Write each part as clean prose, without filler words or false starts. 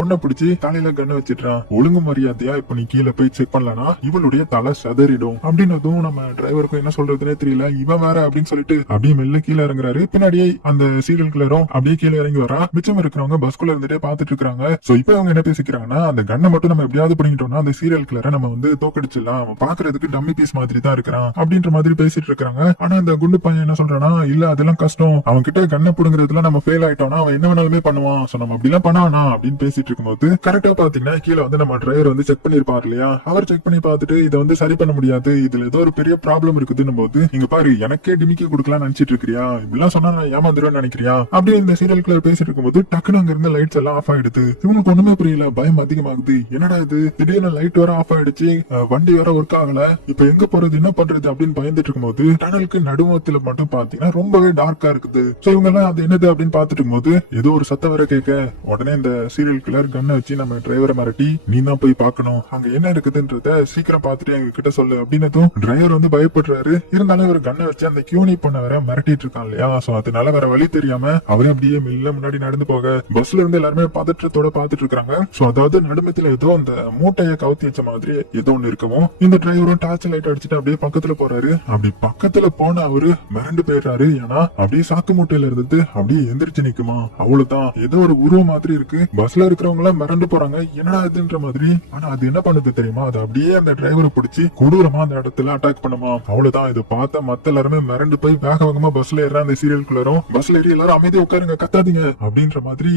பொண்ணை பிடிச்சி தலையில கண்ணை வச்சிட்டான். ஒழுங்கு மரியாதையா இப்ப நீ கீழே போய் செக் பண்ணலனா இவளுடைய தலை செதறிடும் அப்படின்னதும் நம்ம டிரைவருக்கும் என்ன சொல்றதுனே தெரியல. இவன் வேற அப்படின்னு சொல்லிட்டு அப்படியே மெல்ல கீழே இறங்குறாரு. பின்னாடியே அந்த சீரியல் கிளரும் அப்படியே கீழே இறங்கி வரா. மிச்சம் இருக்கிறவங்க பஸ்குள்ள இருந்துட்டே பாத்துட்டு இருக்காங்க. சோ இப்ப அவங்க என்ன பேசிக்கிறாங்கன்னா, அந்த கண்ணை மட்டும் நம்ம எப்படியாவது பண்ணிட்டோம்னா அந்த சீரியல் கிளரை நம்ம வந்து தோக்கடிச்சிடலாம், அவன் பாக்குறதுக்கு டம்மி பீஸ் மாதிரி தான் இருக்கிறான் அப்படின்ற மாதிரி பேசிட்டு இருக்காங்க. ஆனா அந்த குண்டு பையன் என்ன சொல்றானா, இல்ல அதெல்லாம் கஷ்டம், அவன் கிட்ட கண்ணை புடுங்குறதுல நம்ம ஃபெயில் ஆயிட்டோம்னா அவன் என்ன வேணாலுமே பண்ணுவான், சோ நம்ம அப்படிலாம் பண்ணானா அப்படின்னு பேசிட்டு இருக்கும்போது கரெக்டா பாத்தீங்கன்னா கீழே வந்து நம்ம டிரைவர் வந்து செக் பண்ணிருப்பாரு இல்லையா. அவர் செக் பண்ணி பார்த்துட்டு இதை வந்து சரி பண்ண முடியாது, இதுல ஏதோ ஒரு பெரிய ப்ராப்ளம் இருக்குதுன்னு போது, இங்க பாரு எனக்கே டிமிக்கி கொடுக்கலாம் நினைச்சிட்டு இருக்கிறியா, இப்படிலாம் சொன்னா நான் ஏமாந்துருவேன்னு நினைக்கிறியா அப்படின்னு இந்த சீரியல் கிளர் பேசிட்டு இருக்கும்போது டக்குனு அங்க இருந்த லைட்ஸ் எல்லாம் ஆஃப் ஆயிடுது. இவங்களுக்கு ஒண்ணுமே புரியல, பயம் அதிகமாகுது. என்னடா இது திடீர்னு லைட் வேற ஆஃப் ஆயிடுச்சு, வண்டி வேற ஒர்க் ஆகல, இப்ப எங்க போறது என்ன பண்றது அப்படின்னு பயந்துட்டு இருக்கும்போது டனலுக்கு நடுவத்துல மட்டும் பாத்தீங்கன்னா ரொம்பவே டார்க்கா இருக்குது. சோ இவங்க எல்லாம் அது என்னது அப்படின்னு பாத்துட்டு இருக்கும்போது ஏதோ ஒரு சத்தம் வேற கேட்க, உடனே இந்த சீரியல் கிளர் கண்ணை வச்சு நம்ம டிரைவரை மிரட்டி, நீ தான் போய் பாக்கணும், அங்க என்ன இருக்குதுன்றத சீக்கிரம் பாத்துட்டு எங்க கிட்ட சொல்லு அப்படின்னதும் டிரைவர் வந்து பயப்படுறாரு. இருந்தாலும் ஒரு கண்ணை வச்சு அந்த கியூனி பொண்ணை வேற மிரட்டிட்டு இருக்கான் இல்லையா. சோ அதனால வேற வழி தெரியாம அவரே அப்படியே மெல்ல முன்னாடி நடந்து போக பஸ்ல இருந்து எல்லாருமே பதற்றத்தோட பாத்துட்டு இருக்காங்க. சோ அதாவது நடுமத்துல ஏதோ அந்த மூட்டைய கவுத்தி வச்ச மாதிரி ஏதோ ஒண்ணு இருக்கவும் இந்த டிரைவரும் டார்ச் லைட் அடிச்சுட்டு அப்படியே பக்கத்துல போறாரு. அப்படி பக்கத்துல போன அவரு மிரண்டு போயிடுறாரு. ஏன்னா அப்படியே சாக்கு மூட்டையில இருந்தது அப்படியே எந்திரிச்சு நிக்குமா, அவ்வளவுதான் ஏதோ ஒரு உருவம் மாதிரி இருக்கு. பஸ்ல இருக்கிறவங்க எல்லாம் மிரண்டு போறாங்க, என்னடா இதுன்ற மாதிரி. ஆனா அது என்ன பண்ணுது தெரியுமா, அது அப்படியே அந்த டிரைவரை பிடிச்சி கொடூரமா அந்த இடத்துல அட்டாக் பண்ணுமா. அவ்வளவுதான் இதை பார்த்த மத்த எல்லாருமே மிரண்டு போய் வேக வேகமா பஸ்ல ஏற அந்த சீரியல் குள்ளரும் பஸ்ல ஏறி எல்லாரும் அமைதியா உட்காருங்க கத்தாதீங்க அப்படின்ற மாதிரி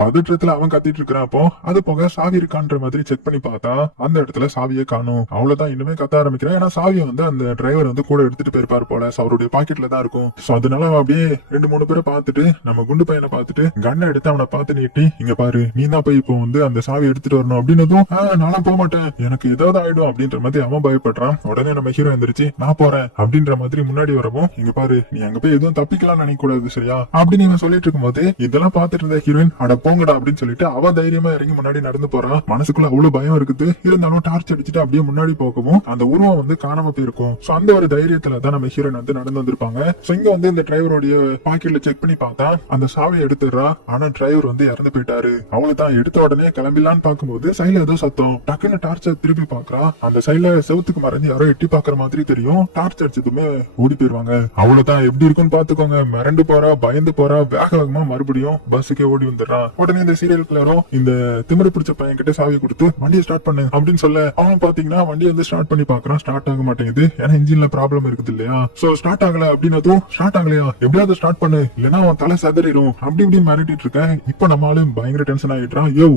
பதற்றத்துல அவன் கத்திட்டு இருக்கிறான். அப்போ அது போக சாவி இருக்கான்ற மாதிரி செக் பண்ணி பார்த்தா அந்த இடத்துல சாவியை காணும். அவ்வளவுதான் இன்னுமே கத்த ஆரம்பிக்கிறேன். ஏன்னா சாவியை வந்து அந்த டிரைவர் வந்து கூட எடுத்துட்டு போயிருப்பாரு போல, அவருடைய பாக்கெட்ல தான் இருக்கும். சோ அதனால அப்படியே 2-3 பேரை பார்த்துட்டு நம்ம குண்டு பையனை பார்த்துட்டு கண்ணை எடுத்து அவனை பார்த்து நீட்டி, இங்க பாரு நீ தான் போய் இப்போ வந்து அந்த சாவி எடுத்துட்டு வரணும் அப்படின்னதும், நானும் போக மாட்டேன் எனக்கு ஏதாவது ஆயிடும் அப்படின்ற மாதிரி அவன் பயப்படுறான். உடனே நம்ம ஹீரோ எந்திரிச்சு நான் போறேன் அப்படின்ற மாதிரி முன்னாடி வரவும், இங்க பாரு நீ அங்க போய் எதுவும் தப்பிக்கலாம் நினைக்க கூடாது சரியா அப்படின்னு நீங்க சொல்லிட்டு இருக்கும் போது இதெல்லாம் பாத்துட்டு இருந்த ஹீரோயின் அட போங்கடா அப்படின்னு சொல்லிட்டு அவ தைரியமா இறங்கி முன்னாடி நடந்து போறான். மனசுக்குள்ள அவ்வளவு பயம் இருக்குது. இருந்தாலும் டார்ச் அடிச்சுட்டு அப்படியே முன்னாடி போகவும் அந்த உருவம் வந்து காணாம போயிருக்கும். சோ அந்த ஒரு தைரியத்துல தான் நம்ம ஹீரோயின் வந்து நடந்து வந்திருப்பாங்க. சோ இங்க வந்து இந்த டிரைவருடைய பாக்கெட்ல செக் பண்ணி பார்த்தா அந்த சாவியை எடுத்துடுறா. ஆனா டிரைவர் வந்து இறந்து போயிட்டாரு. அவ்வளவுதான் எடுத்த உடனே கிளம்பிலான்னு பாக்கும்போது சைடுல ஏதோ சத்தம். டக்குன்னு டார்ச்ச திருப்பி பாக்குறா. அந்த சைடுல செவுத்துக்கு மறைஞ்சு யாரோ எட்டி பாக்குற மாதிரி தெரியும். டார்ச் அடிச்சதுமே ஓடி போயிருவாங்க. அவ்வளவுதான் எப்படி இருக்குன்னு பாத்துக்கோங்க. மிரண்டு போறா, பயந்து போறா, வேக வேகமா மறுபடியும் பஸ்ஸுக்கே ஓடி வந்துடுறான். உடனே இந்த சீரியல் கிளரும் இந்த திமிரு பிடிச்ச பையன் கிட்ட சாவி கொடுத்து வண்டியை ஸ்டார்ட் பண்ணு அப்படின்னு சொல்ல, அவன் பாத்தீங்கன்னா வண்டியை வந்து ஸ்டார்ட் பண்ணி பாக்குறான். ஸ்டார்ட் ஆக மாட்டேங்குது. ஏன்னா இன்ஜின்ல ப்ராப்ளம் இருக்குது இல்லையா. சோ ஸ்டார்ட் ஆகல அப்படின்னதும், ஸ்டார்ட் ஆகலையா எப்படியாவது ஸ்டார்ட் பண்ணு இல்லன்னா அவன் தலை செதறிடும் அப்படி இப்படி மிரட்டிட்டு இருக்கேன். இப்ப நம்மளும் பயங்கர டென்ஷன் ஆயிடுறான். யோ